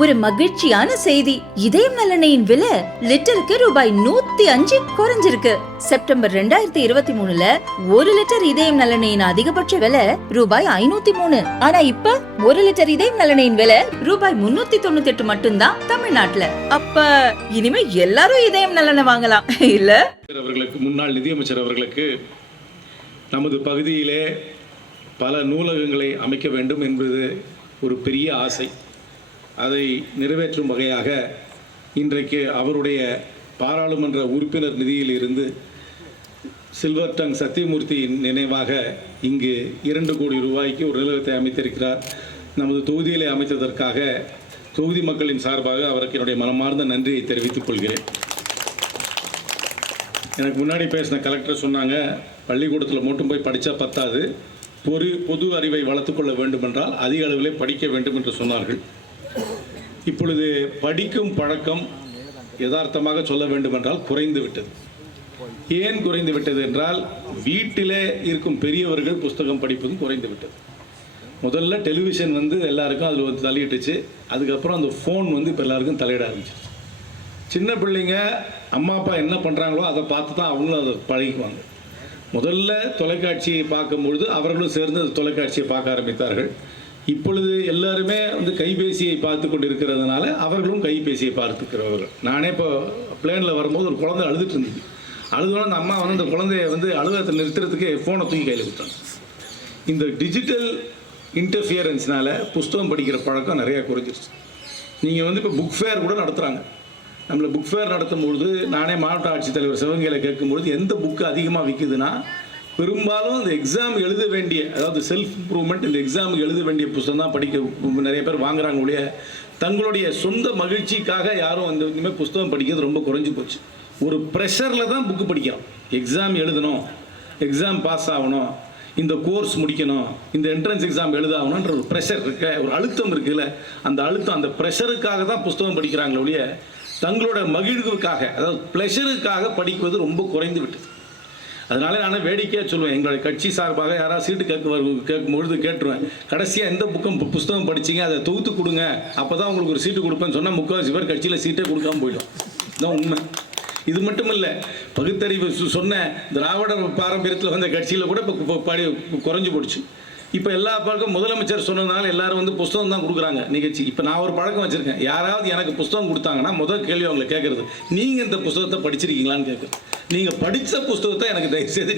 ஒரு மகிழ்ச்சியான செய்தி. இதயம் நல்லெண்ணெயின் விலை லிட்டருக்கு ரூபாய் 105 குறைஞ்சிருக்கு. செப்டம்பர் 2023ல 1 லிட்டர் இதயம் நல்லெண்ணெயின் அதிகபட்ச விலை ரூபாய் 503. ஆனா இப்ப 1 லிட்டர் இதயம் நல்லெண்ணெயின் விலை ரூபாய் 398 மட்டும்தான் தமிழ்நாட்டுல. அப்ப இனிமே எல்லாரும் இதயம் நல்லெண்ணெய் வாங்கலாம் இல்ல? அவர்களுக்கு, முன்னாள் நிதியமைச்சர் அவர்களுக்கு நமது பகுதியிலே பல நூலகங்களை அமைக்க வேண்டும் என்பது ஒரு பெரிய ஆசை. அதை நிறைவேற்றும் வகையாக இன்றைக்கு அவருடைய பாராளுமன்ற உறுப்பினர் நிதியில் இருந்து சில்வர் டங் சத்தியமூர்த்தியின் நினைவாக இங்கு 2 கோடி ரூபாய்க்கு ஒரு நூலகத்தை அமைத்திருக்கிறார். நமது தொகுதியிலே அமைத்ததற்காக தொகுதி மக்களின் சார்பாக அவருக்கு என்னுடைய மனமார்ந்த நன்றியை தெரிவித்துக் கொள்கிறேன். எனக்கு முன்னாடி பேசின கலெக்டர் சொன்னாங்க, பள்ளிக்கூடத்தில் மட்டும் போய் படித்தா பத்தாது, பொது அறிவை வளர்த்துக்கொள்ள வேண்டுமென்றால் அதிக அளவிலே படிக்க வேண்டும் என்று சொன்னார்கள். இப்பொழுது படிக்கும் பழக்கம் யதார்த்தமாக சொல்ல வேண்டுமென்றால் குறைந்து விட்டது. ஏன் குறைந்து விட்டது என்றால், வீட்டிலே இருக்கும் பெரியவர்கள் புஸ்தகம் படிப்பதும் குறைந்து விட்டது. முதல்ல டெலிவிஷன் எல்லாருக்கும் அதில் வந்து தள்ளிட்டுச்சு. அதுக்கப்புறம் அந்த ஃபோன் இப்போ எல்லாருக்கும் தலையிட ஆரம்பிச்சிச்சு. சின்ன பிள்ளைங்க அம்மா அப்பா என்ன பண்ணுறாங்களோ அதை பார்த்து தான் அவங்களும் அதை பழகிக்குவாங்க. முதல்ல தொலைக்காட்சியை பார்க்கும்பொழுது அவர்களும் சேர்ந்து அந்த தொலைக்காட்சியை பார்க்க ஆரம்பித்தார்கள். இப்பொழுது எல்லாருமே கைபேசியை பார்த்து கொண்டு இருக்கிறதுனால அவர்களும் கைபேசியை பார்த்துக்கிறவர்கள். நானே இப்போ பிளேனில் வரும்போது ஒரு குழந்தை அழுதுட்டு இருந்துச்சு. அழுதோட அந்த அம்மா அந்த குழந்தைய அழுகத்தை நிறுத்துறதுக்கு ஃபோனை தூக்கி கையில் கொடுத்தாங்க. இந்த டிஜிட்டல் இன்டர்ஃபியரன்ஸ்னால புஸ்தகம் படிக்கிற பழக்கம் நிறையா குறைஞ்சிருச்சு. நீங்கள் இப்போ புக் ஃபேர் கூட நடத்துகிறாங்க. நம்மளை புக் ஃபேர் நடத்தும்பொழுது நானே மாவட்ட ஆட்சித்தலைவர் சிவகங்கையில கேட்கும்பொழுது எந்த புக்கு அதிகமாக விற்குதுன்னா, பெரும்பாலும் இந்த எக்ஸாம் எழுத வேண்டிய, அதாவது செல்ஃப் இம்ப்ரூவ்மெண்ட், இந்த எக்ஸாமுக்கு எழுத வேண்டிய புத்தகம் தான் படிக்க நிறைய பேர் வாங்குறாங்க ஒழிய தங்களுடைய சொந்த மகிழ்ச்சிக்காக யாரும் இனிமேல் புத்தகம் படிக்கிறது ரொம்ப குறைஞ்சி போச்சு. ஒரு ப்ரெஷரில் தான் புக்கு படிக்கிறோம். எக்ஸாம் எழுதணும், எக்ஸாம் பாஸ் ஆகணும், இந்த கோர்ஸ் முடிக்கணும், இந்த என்ட்ரன்ஸ் எக்ஸாம் எழுதாகணுன்ற ஒரு ப்ரெஷர் இருக்க, ஒரு அழுத்தம் இருக்குல்ல, அந்த அழுத்தம், அந்த ப்ரெஷருக்காக தான் புத்தகம் படிக்கிறாங்களே ஒழிய தங்களோட மகிழ்வுக்காக, அதாவது ப்ளெஷருக்காக படிக்குவது ரொம்ப குறைந்து விட்டது. அதனால நான் வேடிக்கையாக சொல்லுவேன், எங்களுடைய கட்சி சார்பாக யாராவது சீட்டு கேட்கும்பொழுது கேட்டுருவேன், கடைசியாக எந்த புத்தகம் படிச்சிங்க அதை தொகுத்து கொடுங்க, அப்போ தான் உங்களுக்கு ஒரு சீட்டு கொடுப்பேன்னு சொன்னால் 3/4 பேர் கட்சியில் சீட்டே கொடுக்காம போயிடும். இதுதான் உண்மை. இது மட்டும் இல்லை, பகுத்தறிவு சொன்ன திராவிட பாரம்பரியத்தில் வந்த கட்சியில் கூட இப்போ குறைஞ்சி போடுச்சு. இப்போ எல்லா பழக்கம் முதலமைச்சர் சொன்னதுனால எல்லாரும் புஸ்தகம் தான் கொடுக்குறாங்க நிகழ்ச்சி. இப்போ நான் ஒரு பழக்கம் வச்சுருக்கேன், யாராவது எனக்கு புஸ்தகம் கொடுத்தாங்கன்னா முதல் கேள்வி அவங்களை கேட்குறது, நீங்கள் இந்த புஸ்தகத்தை படிச்சிருக்கீங்களான்னு கேட்குறது. நீங்கள் படித்த புஸ்தகத்தை எனக்கு தயவுசெய்து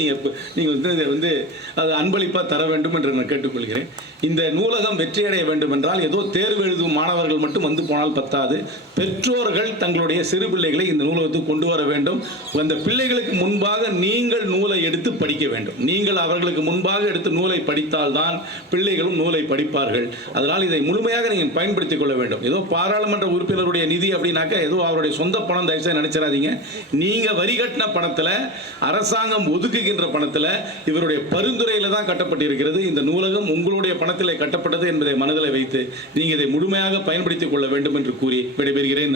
நீங்கள் அது அன்பளிப்பாக தர வேண்டும் என்று நான் கேட்டுக்கொள்கிறேன். இந்த நூலகம் வெற்றியடைய வேண்டும் என்றால் ஏதோ தேர்வு எழுதும் மாணவர்கள் மட்டும் போனால் பத்தாது. பெற்றோர்கள் தங்களுடைய சிறு பிள்ளைகளை இந்த நூலகத்துக்கு கொண்டு வர வேண்டும். அந்த பிள்ளைகளுக்கு முன்பாக நீங்கள் நூலை எடுத்து படிக்க வேண்டும். நீங்கள் அவர்களுக்கு முன்பாக எடுத்து நூலை படித்தால்தான் பிள்ளைகளும் நூலை படிப்பார்கள். அதனால் இதை முழுமையாக நீங்கள் பயன்படுத்திக் கொள்ள வேண்டும். ஏதோ பாராளுமன்ற உறுப்பினருடைய நிதி அப்படின்னாக்கா ஏதோ அவருடைய சொந்த பணம் தயவுசெய்து நினைச்சிடாதீங்க. நீங்கள் வரி கட்டின பணத்தில், அரசாங்கம் ஒதுக்குகின்ற பணத்தில், இவருடைய பரிந்துரையில தான் கட்டப்பட்டிருக்கிறது. இந்த நூலகம் உங்களுடைய பணத்திலே கட்டப்பட்டது என்பதை மனதில் வைத்து நீங்கள் இதை முழுமையாக பயன்படுத்திக் கொள்ள வேண்டும் என்று கூறி விடைபெறுகிறேன்.